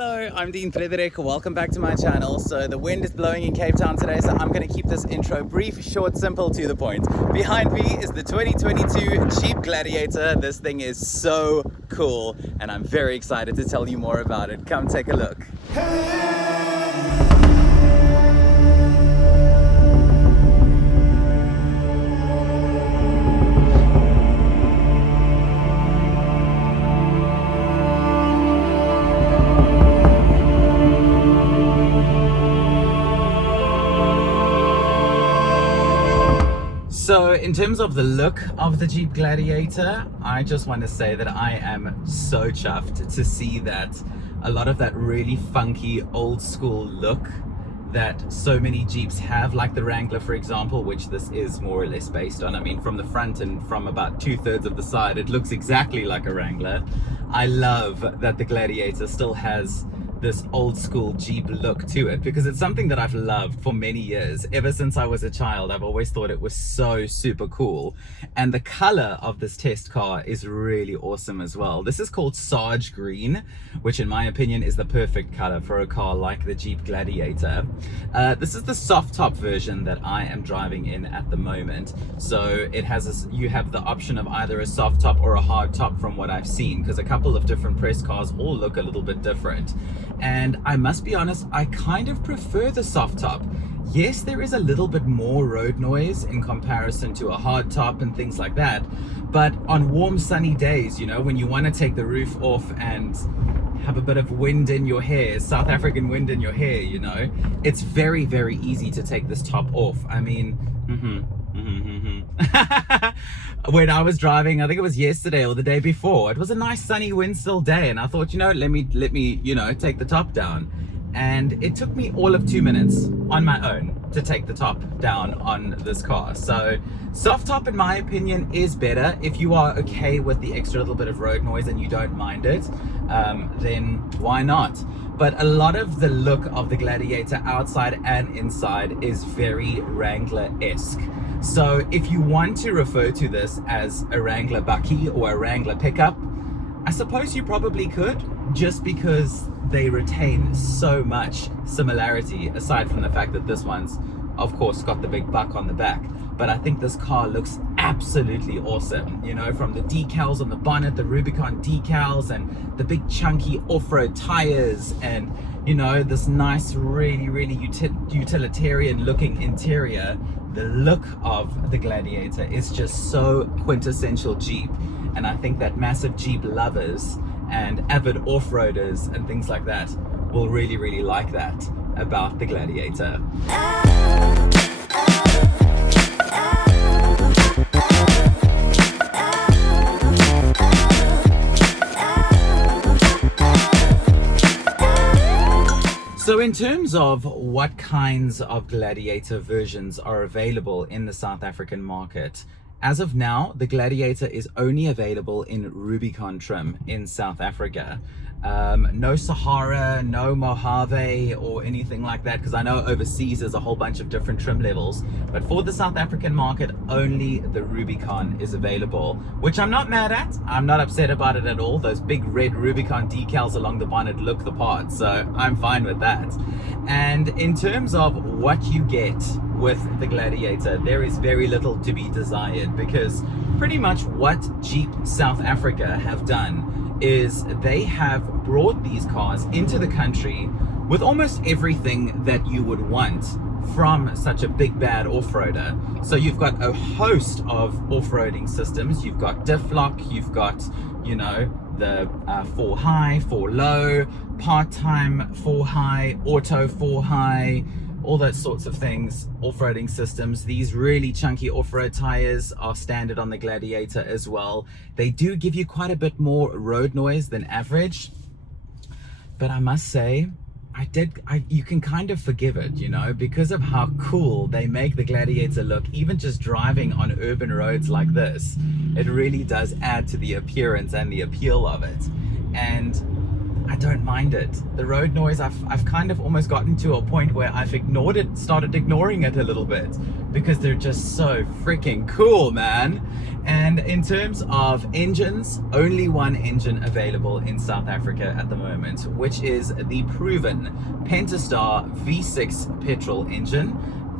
Hello, I'm Dean Friederich. Welcome back to my channel. So the wind is blowing in Cape Town today, so I'm going to keep this intro brief, short, simple, to the point. Behind me is the 2022 Jeep Gladiator. This thing is so cool and I'm very excited to tell you more about it. Come take a look. So in terms of the look of the Jeep Gladiator, I just want to say that I am so chuffed to see that a lot of that really funky old school look that so many Jeeps have, like the Wrangler for example, which this is more or less based on. I mean, from the front and from about 2/3 of the side, it looks exactly like a Wrangler. I love that the Gladiator still has this old school Jeep look to it, because it's something that I've loved for many years. Ever since I was a child, I've always thought it was so super cool. And the color of this test car is really awesome as well. This is called Sarge Green, which in my opinion is the perfect color for a car like the Jeep Gladiator. This is the soft top version that I am driving in at the moment. So it has you have the option of either a soft top or a hard top from what I've seen, because a couple of different press cars all look a little bit different. And I must be honest, I kind of prefer the soft top. Yes, there is a little bit more road noise in comparison to a hard top and things like that. But on warm sunny days, you know, when you want to take the roof off and have a bit of wind in your hair, South African wind in your hair, you know, it's very, very easy to take this top off. I mean, when I was driving, I think it was yesterday or the day before, it was a nice sunny windstill day, and I thought, you know, let me you know, take the top down, and it took me all of 2 minutes on my own to take the top down on this car. So soft top in my opinion is better. If you are okay with the extra little bit of road noise and you don't mind it, then why not? But a lot of the look of the Gladiator outside and inside is very Wrangler-esque. So if you want to refer to this as a Wrangler Bucky or a Wrangler pickup, I suppose you probably could, just because they retain so much similarity, aside from the fact that this one's of course got the big buck on the back. But I think this car looks absolutely awesome, you know, from the decals on the bonnet, the Rubicon decals, and the big chunky off-road tires, and you know, this nice really utilitarian looking interior. The look of the Gladiator is just so quintessential Jeep, and I think that massive Jeep lovers and avid off-roaders and things like that will really like that about the Gladiator. So in terms of what kinds of Gladiator versions are available in the South African market, as of now, the Gladiator is only available in Rubicon trim in South Africa. No Sahara, no Mojave or anything like that, because I know overseas there's a whole bunch of different trim levels, but for the South African market only the Rubicon is available, which I'm not mad at. I'm not upset about it at all. Those big red Rubicon decals along the bonnet look the part, so I'm fine with that. And in terms of what you get with the Gladiator, there is very little to be desired, because pretty much what Jeep South Africa have done is they have brought these cars into the country with almost everything that you would want from such a big bad off-roader. So you've got a host of off-roading systems. You've got diff lock, you've got, you know, the 4 high, 4 low, part-time 4 high, auto 4 high, all those sorts of things, off-roading systems. These really chunky off-road tires are standard on the Gladiator as well. They do give you quite a bit more road noise than average, but I must say, you can kind of forgive it, you know, because of how cool they make the Gladiator look. Even just driving on urban roads like this, it really does add to the appearance and the appeal of it. And I don't mind it. The road noise, I've kind of almost gotten to a point where I've started ignoring it a little bit, because they're just so freaking cool, man. And in terms of engines, only one engine available in South Africa at the moment, which is the proven Pentastar V6 petrol engine,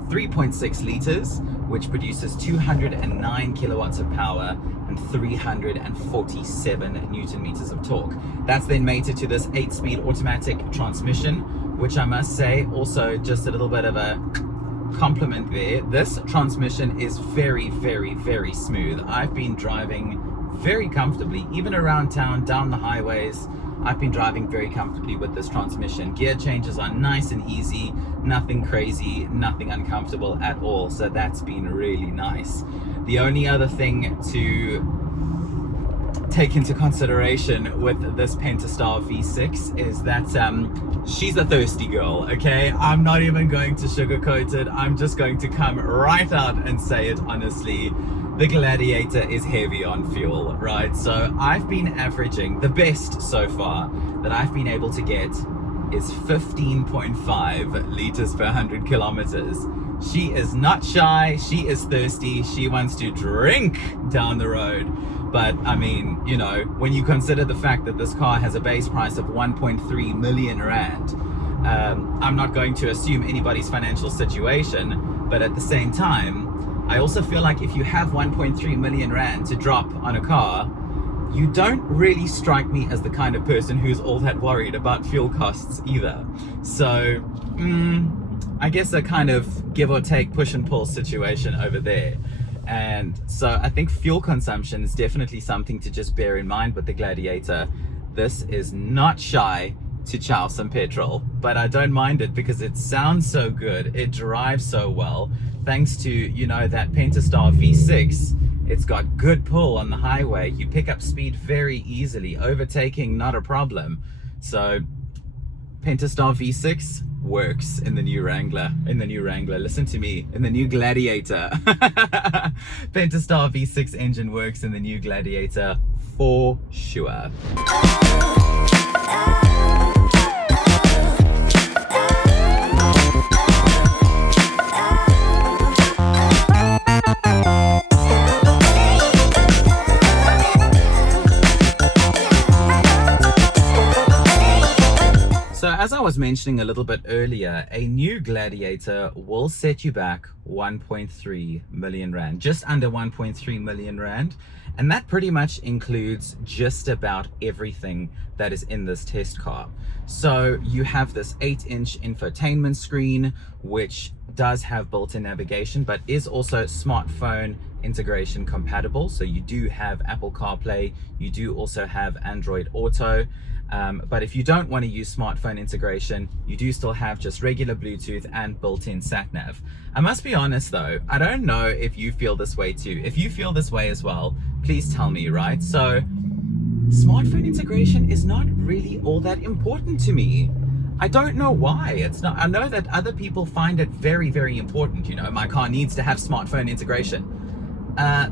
3.6 liters, which produces 209 kilowatts of power and 347 Newton meters of torque. That's then mated to this 8-speed automatic transmission, which I must say, also just a little bit of a compliment there. This transmission is very, very, very smooth. I've been driving very comfortably, even around town, down the highways. I've been driving very comfortably with this transmission. Gear changes are nice and easy, nothing crazy, nothing uncomfortable at all. So that's been really nice. The only other thing to take into consideration with this Pentastar V6 is that she's a thirsty girl, okay? I'm not even going to sugarcoat it. I'm just going to come right out and say it honestly. The Gladiator is heavy on fuel, right? So I've been averaging, the best so far that I've been able to get is 15.5 liters per 100 kilometers. She is not shy, she is thirsty, she wants to drink down the road. But I mean, you know, when you consider the fact that this car has a base price of 1.3 million rand, I'm not going to assume anybody's financial situation, but at the same time, I also feel like if you have 1.3 million rand to drop on a car, you don't really strike me as the kind of person who's all that worried about fuel costs either. So, I guess a kind of give or take, push and pull situation over there. And so I think fuel consumption is definitely something to just bear in mind with the Gladiator. This is not shy to chow some petrol, but I don't mind it because it sounds so good, it drives so well. Thanks to, you know, that Pentastar V6, it's got good pull on the highway. You pick up speed very easily, overtaking not a problem. So Pentastar V6 works in the new Wrangler. Listen to me, in the new Gladiator. Pentastar V6 engine works in the new Gladiator for sure. So as I was mentioning a little bit earlier, a new Gladiator will set you back 1.3 million rand, just under 1.3 million rand. And that pretty much includes just about everything that is in this test car. So you have this 8-inch infotainment screen, which does have built-in navigation, but is also smartphone integration compatible. So you do have Apple CarPlay, you do also have Android Auto. But if you don't want to use smartphone integration, you do still have just regular Bluetooth and built-in sat-nav. I must be honest though, I don't know if you feel this way too. If you feel this way as well, please tell me, right? So smartphone integration is not really all that important to me. I don't know why. It's not. I know that other people find it very, very important. You know, my car needs to have smartphone integration. I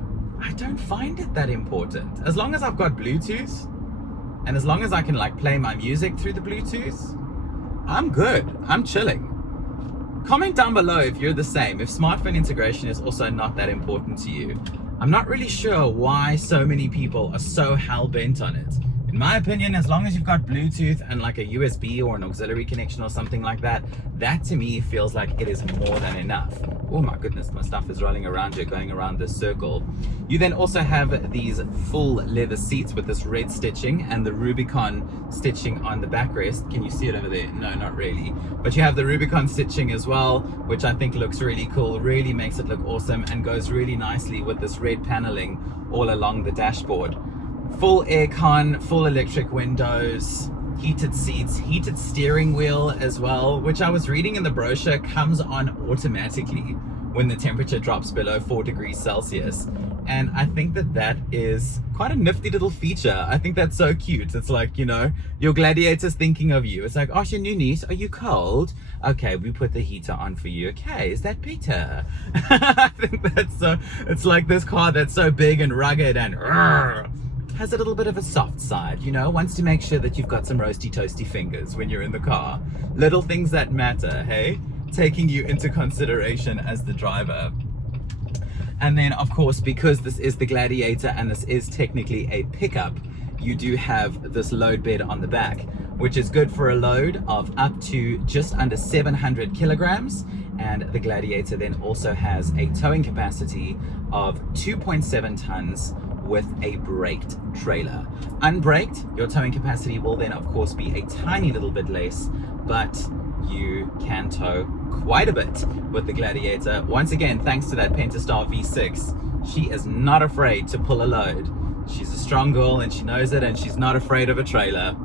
don't find it that important. As long as I've got Bluetooth, and as long as I can like play my music through the Bluetooth, I'm good. I'm chilling. Comment down below if you're the same, if smartphone integration is also not that important to you. I'm not really sure why so many people are so hell-bent on it. In my opinion, as long as you've got Bluetooth and like a USB or an auxiliary connection or something like that, that to me feels like it is more than enough. Oh my goodness, my stuff is rolling around here, going around this circle. You then also have these full leather seats with this red stitching and the Rubicon stitching on the backrest. Can you see it over there? No, not really. But you have the Rubicon stitching as well, which I think looks really cool, really makes it look awesome, and goes really nicely with this red paneling all along the dashboard. Full aircon, full electric windows, heated seats, heated steering wheel as well, which I was reading in the brochure comes on automatically when the temperature drops below 4 degrees Celsius. And I think that that is quite a nifty little feature. I think that's so cute. It's like, you know, your Gladiator's thinking of you. It's like, oh, your new niece, are you cold? Okay, we put the heater on for you. Okay, is that better? I think that's so, it's like this car that's so big and rugged and has a little bit of a soft side, you know, wants to make sure that you've got some roasty toasty fingers when you're in the car. Little things that matter, hey? Taking you into consideration as the driver. And then of course, because this is the Gladiator and this is technically a pickup, you do have this load bed on the back, which is good for a load of up to just under 700 kilograms. And the Gladiator then also has a towing capacity of 2.7 tons with a braked trailer. Unbraked, your towing capacity will then of course be a tiny little bit less, but you can tow quite a bit with the Gladiator. Once again, thanks to that Pentastar V6, she is not afraid to pull a load. She's a strong girl and she knows it, and she's not afraid of a trailer.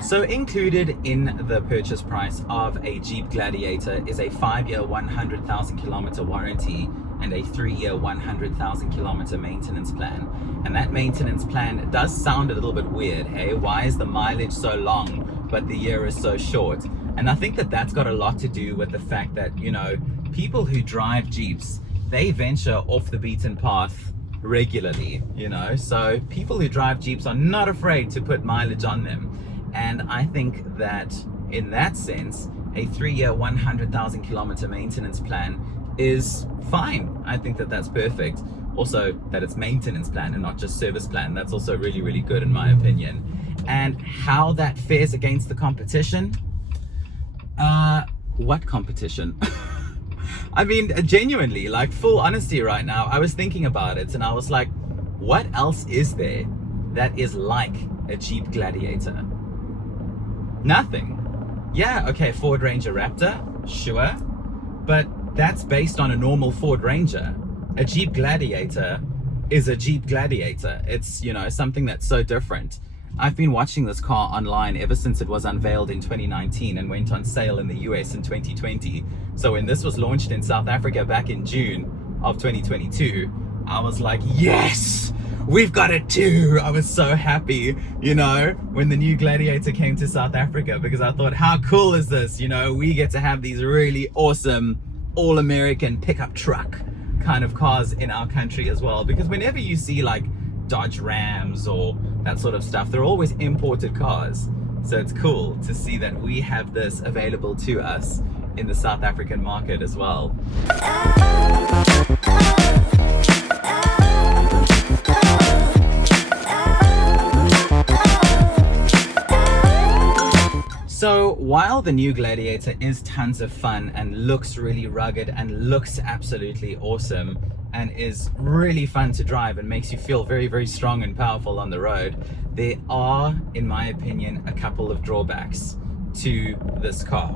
So included in the purchase price of a Jeep Gladiator is a 5-year 100,000 kilometer warranty and a 3-year 100,000 kilometer maintenance plan. And that maintenance plan does sound a little bit weird, hey? Why is the mileage so long but the year is so short? And I think that that's got a lot to do with the fact that, you know, people who drive Jeeps, they venture off the beaten path regularly, you know? So people who drive Jeeps are not afraid to put mileage on them. And I think that in that sense, a 3-year 100,000 kilometer maintenance plan is fine. I think that that's perfect. Also, that it's maintenance plan and not just service plan. That's also really, really good in my opinion. And how that fares against the competition? What competition? I mean, genuinely, like full honesty right now, I was thinking about it and I was like, what else is there that is like a Jeep Gladiator? Nothing. Yeah, okay, Ford Ranger Raptor, sure, but that's based on a normal Ford Ranger. A Jeep Gladiator is a Jeep Gladiator. It's, you know, something that's so different. I've been watching this car online ever since it was unveiled in 2019 and went on sale in the US in 2020. So when this was launched in South Africa back in June of 2022, I was like, yes! We've got it too. I was so happy, you know, when the new Gladiator came to South Africa, because I thought, how cool is this? You know, we get to have these really awesome all-American pickup truck kind of cars in our country as well. Because whenever you see like Dodge Rams or that sort of stuff, they're always imported cars. So it's cool to see that we have this available to us in the South African market as well. So while the new Gladiator is tons of fun and looks really rugged and looks absolutely awesome and is really fun to drive and makes you feel very, very strong and powerful on the road, there are, in my opinion, a couple of drawbacks to this car.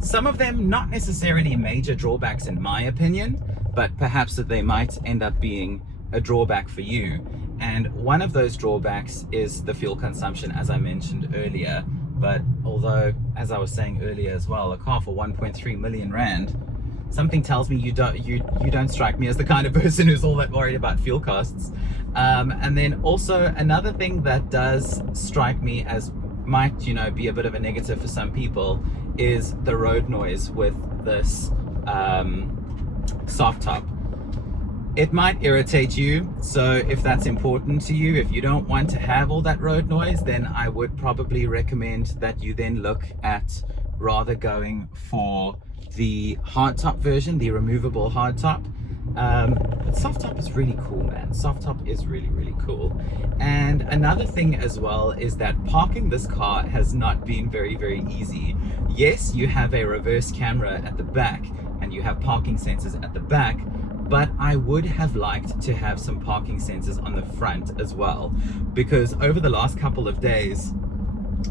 Some of them not necessarily major drawbacks in my opinion, but perhaps that they might end up being a drawback for you. And one of those drawbacks is the fuel consumption, as I mentioned earlier. But although, as I was saying earlier as well, a car for 1.3 million rand, something tells me you don't strike me as the kind of person who's all that worried about fuel costs. And then also another thing that does strike me as might, you know, be a bit of a negative for some people is the road noise with this soft top. It might irritate you, so if that's important to you, if you don't want to have all that road noise, then I would probably recommend that you then look at rather going for the hardtop version, the removable hardtop. But soft top is really cool, man. Soft top is really, really cool. And another thing as well is that parking this car has not been very, very easy. Yes, you have a reverse camera at the back and you have parking sensors at the back, but I would have liked to have some parking sensors on the front as well, because over the last couple of days,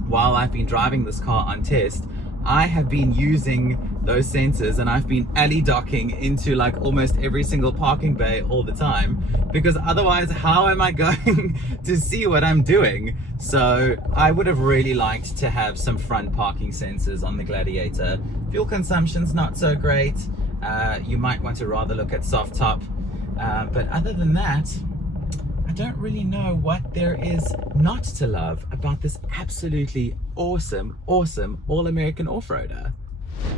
while I've been driving this car on test, I have been using those sensors and I've been alley docking into like almost every single parking bay all the time, because otherwise how am I going to see what I'm doing? So I would have really liked to have some front parking sensors on the Gladiator. Fuel consumption's not so great. You might want to rather look at soft top, but other than that, I don't really know what there is not to love about this absolutely awesome all-American off-roader.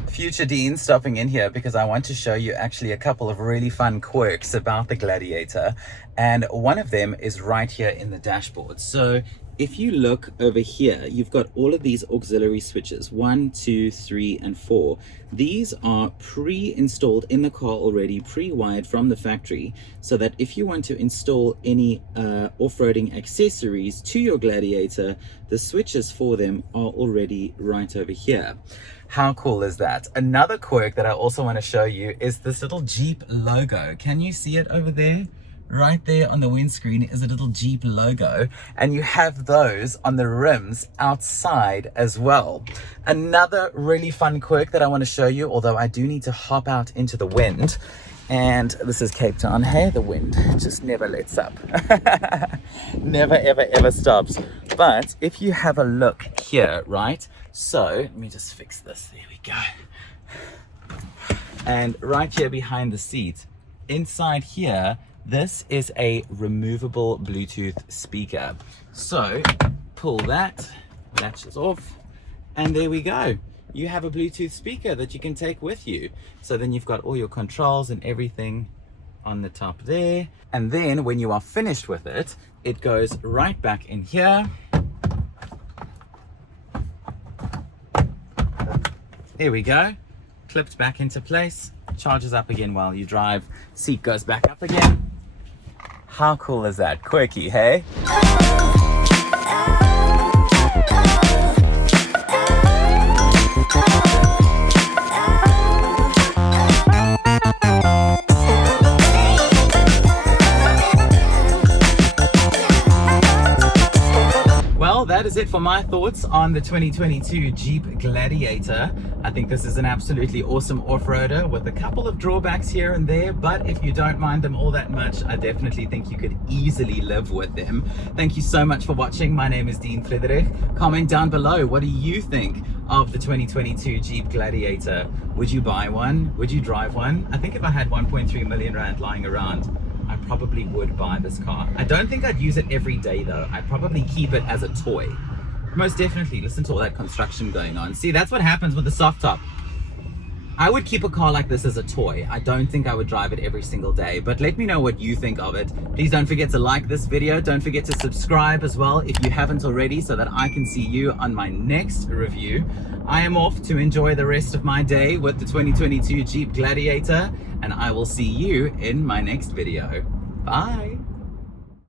Future Dean stopping in here because I want to show you actually a couple of really fun quirks about the Gladiator, and one of them is right here in the dashboard. So if you look over here, you've got all of these auxiliary switches, 1, 2, 3, and 4. These are pre-installed in the car already, pre-wired from the factory, so that if you want to install any off-roading accessories to your Gladiator, the switches for them are already right over here. How cool is that? Another quirk that I also want to show you is this little Jeep logo. Can you see it over there? Right there on the windscreen is a little Jeep logo, and you have those on the rims outside as well. Another really fun quirk that I want to show you, although I do need to hop out into the wind, and this is Cape Town. Hey, the wind just never lets up. Never ever stops. But if you have a look here, right, so let me just fix this. There we go. And right here behind the seat, inside here, this is a removable Bluetooth speaker. So pull that, latches off, and there we go. You have a Bluetooth speaker that you can take with you. So then you've got all your controls and everything on the top there. And then when you are finished with it, it goes right back in here. There we go. Clipped back into place. Charges up again while you drive. Seat goes back up again. How cool is that? Quirky, hey? Well, that is it for my thoughts on the 2022 Jeep Gladiator. I think this is an absolutely awesome off-roader with a couple of drawbacks here and there, but if you don't mind them all that much, I definitely think you could easily live with them. Thank you so much for watching. My name is Dean Friederich. Comment down below, what do you think of the 2022 Jeep Gladiator? Would you buy one? Would you drive one? I think if I had 1.3 million rand lying around, I probably would buy this car. I don't think I'd use it every day though. I'd probably keep it as a toy. Most definitely. Listen to all that construction going on. See, that's what happens with the soft top. I would keep a car like this as a toy. I don't think I would drive it every single day, but let me know what you think of it. Please don't forget to like this video. Don't forget to subscribe as well if you haven't already, so that I can see you on my next review. I am off to enjoy the rest of my day with the 2022 Jeep Gladiator, and I will see you in my next video. Bye.